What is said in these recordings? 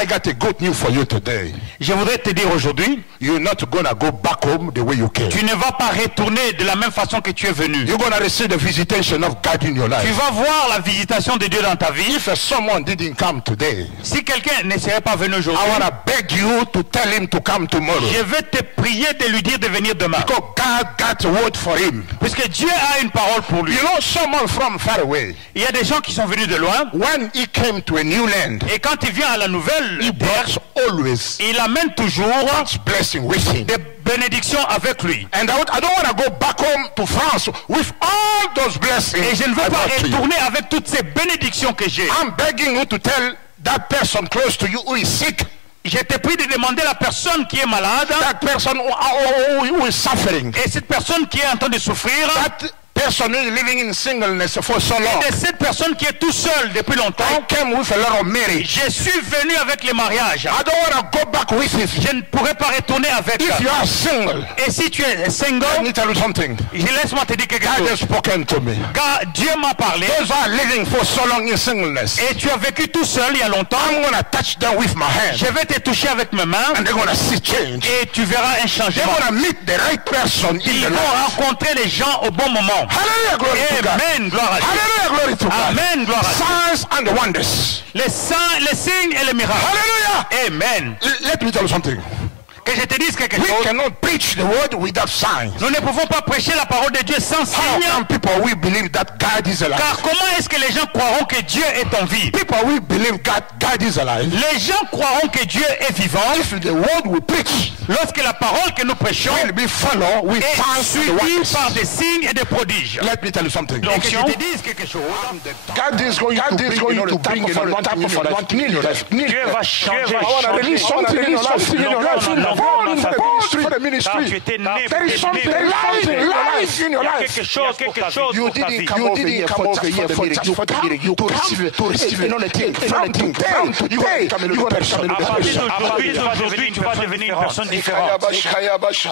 I got a good news for you today. Je voudrais te dire aujourd'hui, You're not gonna go back home the way you came. tu ne vas pas retourner de la même façon que tu es venu. You're gonna receive the visitation of God in your Tu life. vas voir la visitation de Dieu dans ta vie. If someone didn't come today, Si quelqu'un ne serait pas venu I aujourd'hui, wanna beg you to tell him to come tomorrow. je vais te prier de lui dire de venir demain. Because God got a word for him. Puisque Dieu a une parole pour lui. You know, someone from far away, Il y a des gens qui sont venus de loin. when he came to a new land, Et quand il vient à la nouvelle he terre, brought always il amène toujours God's blessing with him. des bénédictions avec lui. And I don't want to go back home to France with all those blessings. Et je ne veux I pas brought to you. retourner avec toutes ces bénédictions que j'ai. I'm begging you to tell that person close to you who is sick, Je te prie de demander à la personne qui est malade that person who is suffering, et cette personne qui est en train de souffrir that person who is living in singleness for so long. et cette personne qui est tout seul depuis longtemps. I came with a lot of marriage. Je suis venu avec les mariages. I don't want to go back with it. Je ne pourrais pas retourner avec. If you are single, Et si tu es let single, me tell you something. laisse-moi te dire quelque God has chose. spoken to me. Car Dieu m'a parlé Those who are living for so long in singleness, et tu as vécu tout seul il y a longtemps. I'm going to touch them with my hand. Je vais te toucher avec mes mains And they're going to see change. et tu verras un They're changement. going to meet the right person in Ils the vont life. rencontrer les gens au bon moment. Hallelujah, glory to God. Amen, gloire à Dieu. Hallelujah, glory to God. Amen, gloire à Dieu. Signs and wonders. Les signes et les miracles. Hallelujah. Amen. Let me tell you something. Que je te dise quelque We chose. cannot preach the word without signs. Nous ne pouvons pas prêcher la parole de Dieu sans How signe. can people we believe that God is alive? Car comment est-ce que les gens croiront que Dieu est en vie? People we believe God is alive. Les gens croiront que Dieu est vivant If the word we preach lorsque la parole que nous prêchons will be followed with est signs and suivie wonders. par des signes et des prodiges. Let me tell you something. Donc je te dise quelque chose. God is going to bring the type of anointing in your life. Dieu va changer. I want to release something in your life. In your life. For the ministry. Car tu étais né There is something life in your life. quelque chose You didn't come over here for the meeting. You come to receive it. From today, you are becoming À partir d'aujourd'hui, tu vas devenir une personne différente.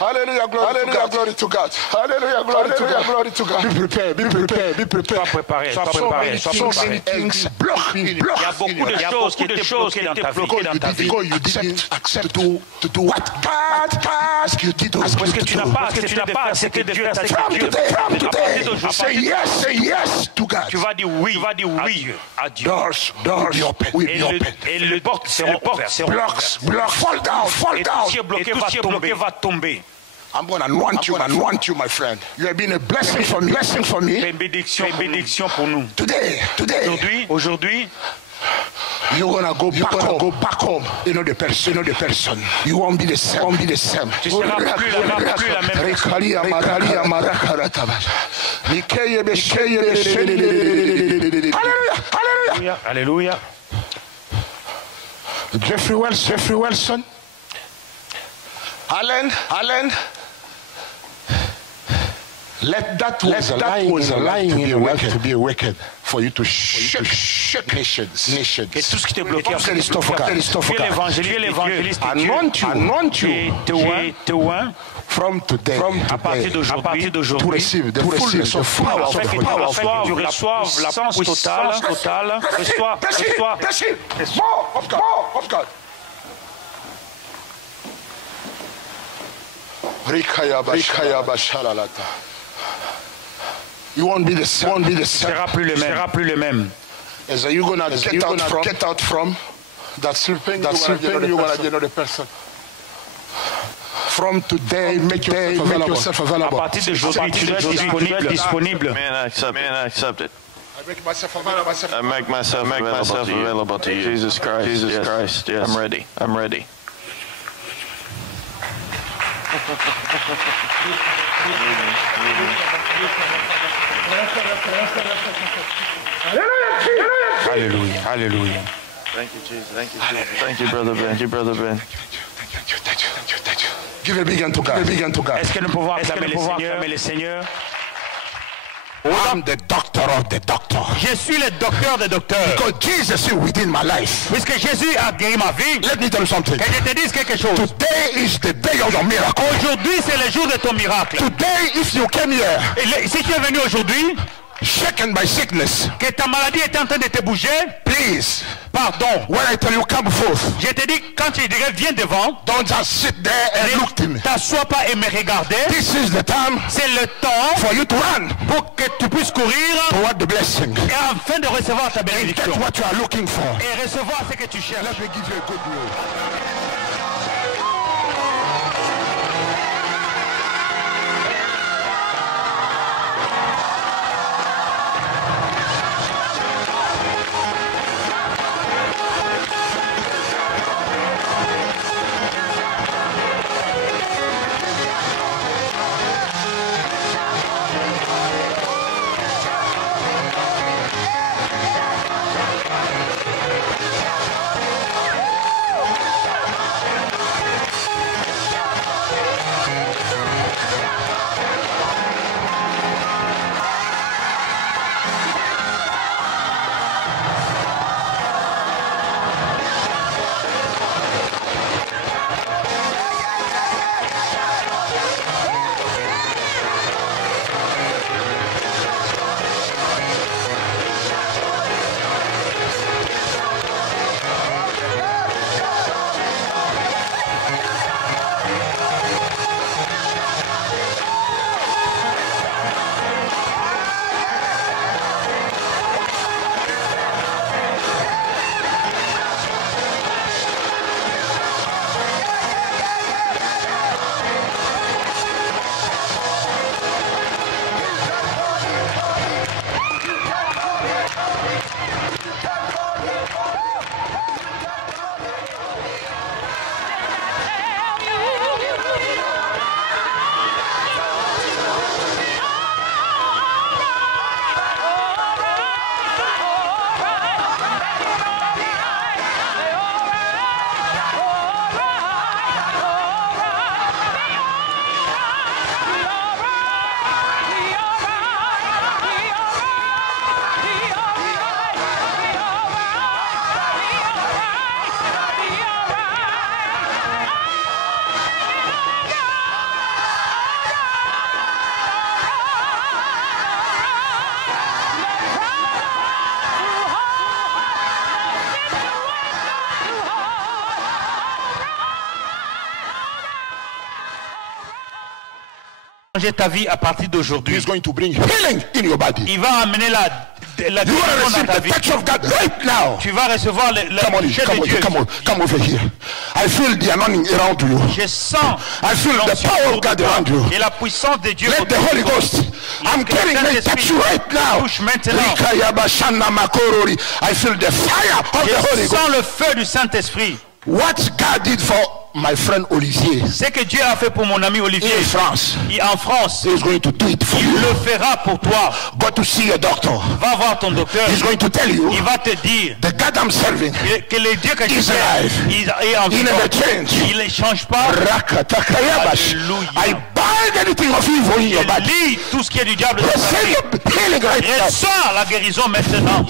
Hallelujah, glory to God. Hallelujah, glory to God. Be prepared, be prepared, be prepared. Sois préparé, sois préparé, sois So préparé. many things block. Il y a beaucoup de choses qui étaient bloquées dans ta vie. Because you didn't accept to do what God asked you to do. Parce que tu n'as pas accepté de faire ce que Dieu From today, d'aujourd'hui, say yes to God. tu vas dire oui à Dieu. Doors will be open. Et les portes seront ouvertes. Blocks, fall down. Et tout ce qui est bloqué va tomber. I'm going to anoint you, my friend. You have been a blessing for me. Une bénédiction pour nous. Today, Aujourd'hui, you're gonna go back home. You know the person. You won't be the same. tu seras plus la même Hallelujah. Alléluia. Jeffrey Wilson. Allen. Let that was lying in your life to be awakened for you to shake nations. Et tout ce qui t'est bloqué, Fais l'évangéliste anoint you et te oint from today. à partir d'aujourd'hui To receive the fullness of power. afin que tu reçoives la puissance totale. Reçois. More of God. You won't be the same. Tu ne seras plus le même. As you gonna get out from that sleeping, you're gonna be another person. From today, make yourself À available. partir d'aujourd'hui, tu dois être disponible. Man, I accept it. I make myself available. I make myself available to you. Jesus Christ, yes. I'm ready. Alléluia. Thank you, Jesus. Thank you, brother Ben. Thank you. Give a big hand to God. Est-ce que nous pouvons acclamer le Seigneur? I'm the doctor of the doctor. Je suis le docteur des docteurs. Because Jesus is within my life. Puisque Jésus a guéri ma vie, Let me tell you something. que je te dise quelque chose. Today is the day of your miracle. Aujourd'hui, c'est le jour de ton miracle. Today, if you came here, Si tu es venu aujourd'hui, shaken by sickness, que ta maladie est en train de te bouger, please Pardon. When I tell you come forth, Je te dis, quand tu dirais viens devant, don't just sit there and look at me. ne t'assois pas et me regarder. This is the time C'est le temps for you to run pour que tu puisses courir toward the blessing. et afin de recevoir ta And get bénédiction. what you are looking for. Et recevoir ce que tu cherches. Let me give you a good news. Changer ta vie à partir d'aujourd'hui. He's going to bring healing in your body. Il va amener la You want to guérison receive dans ta the vie. touch of God right now. Tu vas recevoir Come on, toucher de Dieu. come over here. I feel the anointing around you. Je sens I feel the l'onction power of autour de God toi around you. et la puissance de Dieu. Let the autour de Holy toi. Ghost. I'm Que le telling you, touch Saint-Esprit you right now. touche maintenant. Rikayabashana makorori. I feel the fire of the Holy Je Ghost. sens le feu du Saint-Esprit. What God did for my friend Olivier Ce que Dieu a fait pour mon ami Olivier in France, en France, He's going to do it for il you. le fera pour toi. Go to see a doctor. Va voir ton docteur. He's going to tell you Il va te dire the God I'm serving. que le Dieu que tu He's alive. est en He vie. never changed. Il ne change pas. Rakatakayabash. Alléluia. I bind anything of evil in your Il body. lit tout ce qui est du diable. Receive your healing right now. Reçois la guérison maintenant.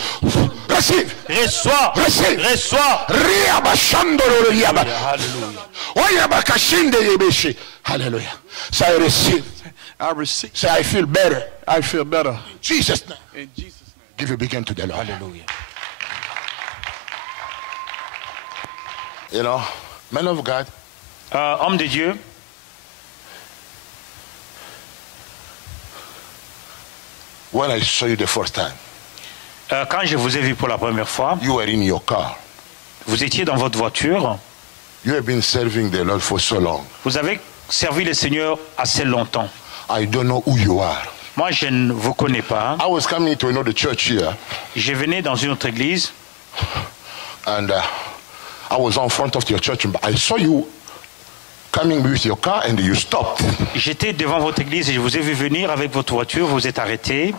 Receive. Reçois. Receive. Reçois. Riabashandoro riaba. Alléluia. Oyabakashinde yebeshi. Hallelujah. So I receive. I receive. Say I feel better. I feel better. Jesus' name. In Jesus' name. Give a big hand to the Lord. Alléluia. You know, man of God, Homme de Dieu, when I saw you the first time, quand je vous ai vu pour la première fois, you were in your car. vous étiez dans votre voiture. You have been serving the Lord for so long. Vous avez servi le Seigneur assez longtemps. I don't know who you are. Moi, je ne vous connais pas. I was coming to another church here, Je venais dans une autre église and I was on front of your church, but I saw you coming with your car, and you stopped. J'étais devant votre église et je vous ai vu venir avec votre voiture. Vous êtes arrêté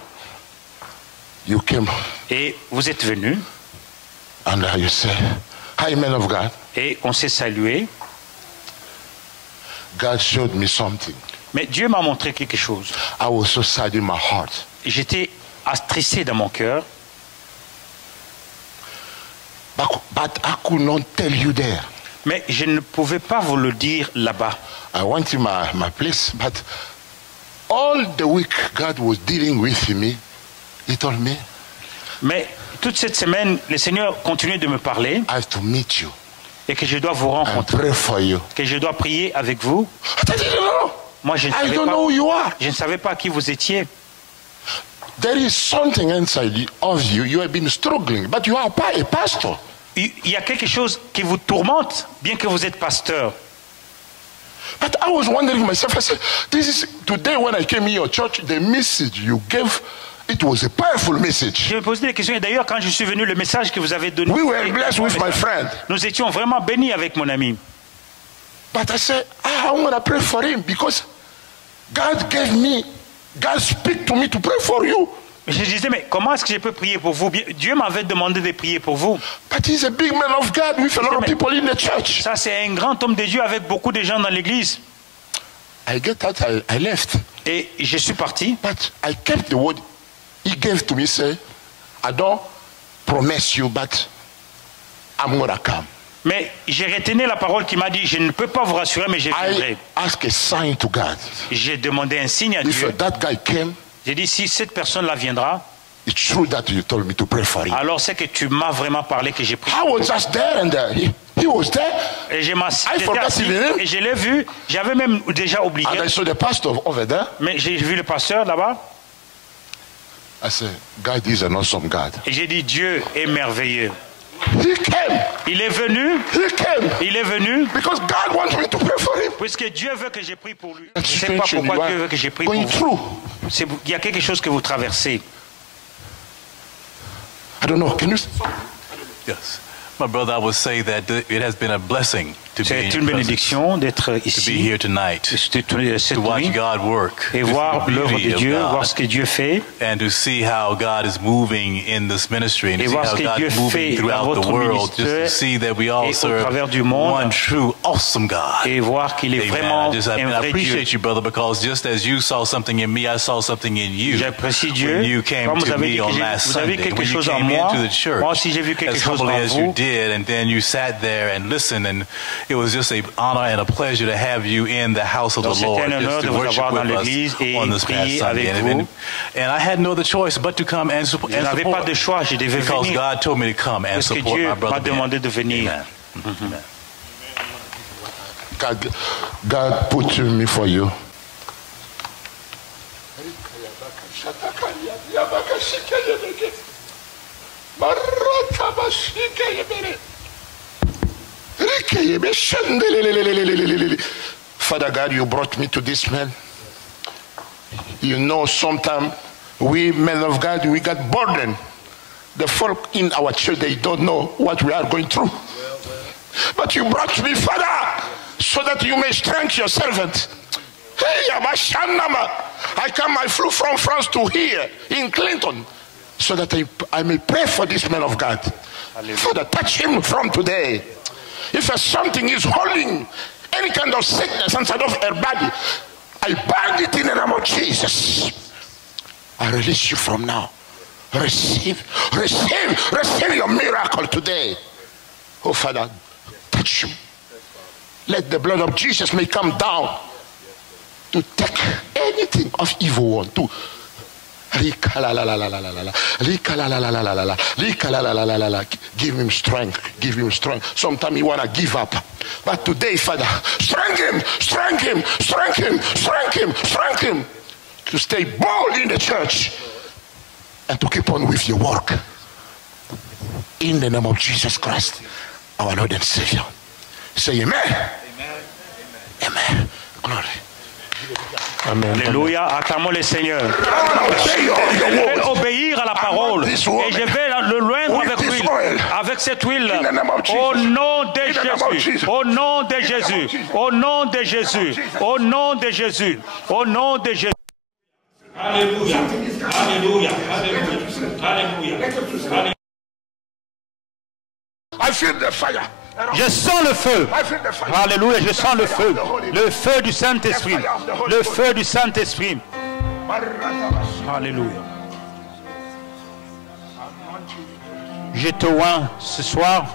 You came, et vous êtes venu. and you said, "Hi, man of God. Et on s'est salué. God showed me something. Mais Dieu m'a montré quelque chose. I was so sad in my heart. J'étais attristé dans mon cœur. But I could not tell you there. Mais je ne pouvais pas vous le dire là-bas. I went to my place, but all the week God was dealing with me. He told me, Mais Toute cette semaine, le Seigneur continue de me parler. I have to meet you. Et que je dois vous rencontrer. Pray for you. Que je dois prier avec vous. Moi, je ne savais pas qui vous étiez. There is something inside of you. You have been struggling, but you are a pastor. Il y a quelque chose qui vous tourmente, bien que vous êtes pasteur. But I was wondering myself, I said, this is today when I came in your church, the message you gave, it was a powerful message. Je me posais des questions et d'ailleurs quand je suis venu, le message que vous avez donné, we were blessed with my friend. Nous étions vraiment bénis avec mon ami. But I said, I want to pray for him because God speak to me to pray for you. Je disais, mais comment est-ce que je peux prier pour vous? Dieu m'avait demandé de prier pour vous. But he's a big man of God with a lot of people in the church. Ça, c'est un grand homme de Dieu avec beaucoup de gens dans l'église. I get that, I left. Et je suis parti. But I kept the word he gave to me, say, I don't promise you, but I'm going to come. Mais j'ai retenu la parole qui m'a dit, je ne peux pas vous rassurer, mais je viendrai. I asked a sign to God. J'ai demandé un signe à Dieu. If that guy came, j'ai dit, si cette personne-là viendra, it's true that you told me to pray for him. Alors c'est que tu m'as vraiment parlé, que j'ai prié. I was just there and he was there. Et j'étais assis et je l'ai vu. J'avais même déjà oublié. And I saw the pastor over there. Mais j'ai vu le pasteur là-bas. I said, God is an awesome God. Et j'ai dit, Dieu est merveilleux. He came. Il est venu. He came. Il est venu. Because God wants me to pray for him. Puisque Dieu veut que je prie pour lui. Je ne sais pas pourquoi Dieu veut que je prie pour vous. Il y a quelque chose que vous traversez. I don't know. Can you? Yes. My brother, I would say that it has been a blessing to be in your bénédiction d'être ici, to be here tonight, to watch God work, et voir l'œuvre de Dieu, voir ce que Dieu fait, and to see how God is moving in this ministry, and et to see how God is moving throughout the world, just to see that we all serve one true, awesome God. Et voir qu'il est vraiment I appreciate you, brother, because just as you saw something in me, I saw something in you. J'apprécie Dieu. When you came to me on last Sunday, when you came into the church, moi aussi j'ai vu quelque chose en as vous. you did, and then you sat there and listened, and it was just an honor and a pleasure to have you in the house of the Lord, just to worship with us on this past Sunday. And I had no other choice but to come and support. Pas de choix, je devais because venir. God told me to come and support my brother. Dieu m'a demandé de venir. Amen. God put me for you. Father God, you brought me to this man. You know, sometimes we men of God, we got burdened. The folk in our church, they don't know what we are going through. But you brought me, Father, so that you may strengthen your servant. Hey, I flew from France to here in Clinton, so that I may pray for this man of God. Hallelujah. Father, touch him from today. If something is holding any kind of sickness inside of her body, I bind it in the name of Jesus. I release you from now. Receive your miracle today. Oh, Father, touch him. Let the blood of Jesus may come down to take anything of evil one. To give him strength. Give him strength. Sometimes you want to give up. But today, Father, strengthen him to stay bold in the church and to keep on with your work. In the name of Jesus Christ, our Lord and Savior. Say amen. Amen. Amen. Glory. Amen. Alléluia, acclamons le Seigneur. Je vais obéir à la parole et je vais le loindre avec l'huile, avec cette huile. Au nom de Jésus, au nom de Jésus, au nom de Jésus, au nom de Jésus, au nom de Jésus. Alléluia, alléluia, alléluia, alléluia. I feel the fire. Je sens le feu. Alléluia, je sens le feu. Le feu du Saint-Esprit. Le feu du Saint-Esprit. Alléluia. Je te oins ce soir.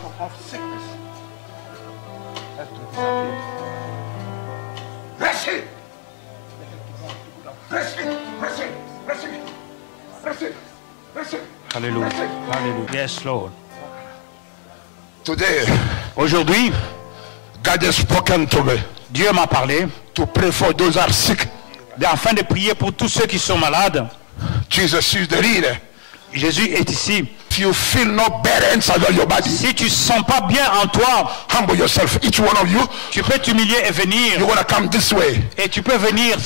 Alléluia. Alléluia. Yes, Lord. Today, aujourd'hui, God has spoken to me. Dieu m'a parlé to pray for those who are sick. Afin de prier pour tous ceux qui sont malades. Jesus is the leader. Jésus est ici. If you feel no better inside of your body, si tu sens pas bien en toi, humble yourself. Each one of you, tu peux t'humilier et venir. You're gonna come this way. Et tu peux venir.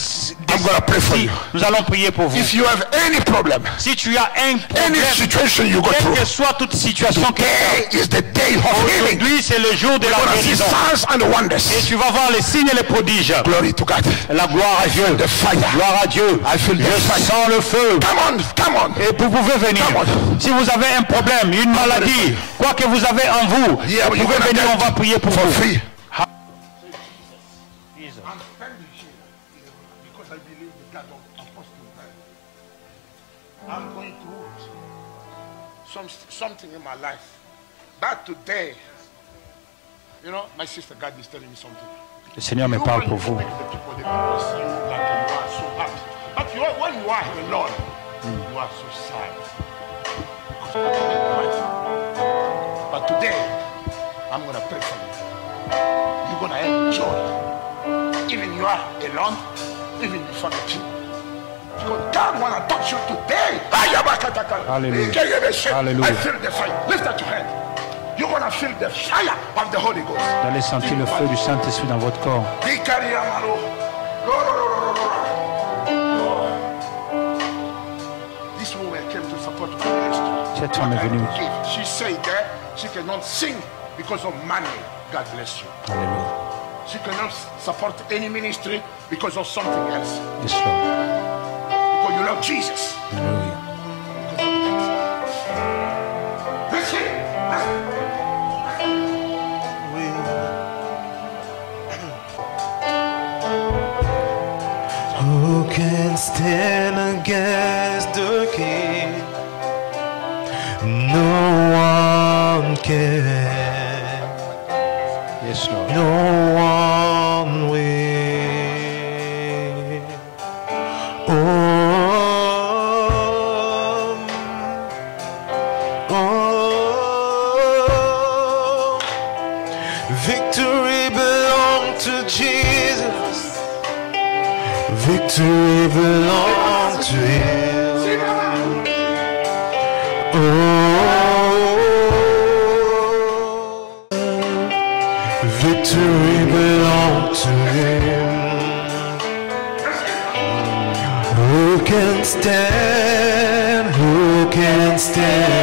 I'm gonna pray for you. Nous allons prier pour vous. If you have any problem, si tu as un problème, any situation you go through, quelle que soit toute situation, today is the day of healing. Aujourd'hui c'est le jour de la guérison. Et tu vas voir les signes et les prodiges. Glory to God. La gloire à Dieu. The fire. Gloire à Dieu. I feel the fire. Je sens le feu. Come on, come on. Et vous pouvez venir. Si vous avez un problème, une maladie, quoi que vous avez en vous, yeah, vous pouvez venir, on va prier pour vous. Free. I'm going through something in my life. But today, you know, my sister God is telling me something. Le Seigneur me parle pour vous. But when you are alone, you are so sad. But today, I'm going to pray for you. You're going to have joy. Even you are alone, even in front of people. Because God want to touch you today. Hallelujah. Hallelujah. I feel the fire. Lift up your hand. You're going to feel the fire of the Holy Ghost. Vous allez sentir le feu du Saint-Esprit dans votre corps. This woman came to support my ministry. Cette femme est venue. She said that she cannot sing because of money. God bless you. Hallelujah. She cannot support any ministry because of something else. Yes, Lord. Because you love Jesus. Hallelujah. Who can stand against the King? No one can. Yes, Lord. No one will. Victory belongs to Jesus. Victory belongs to Him. Victory belongs to Him. Who can stand? Who can stand?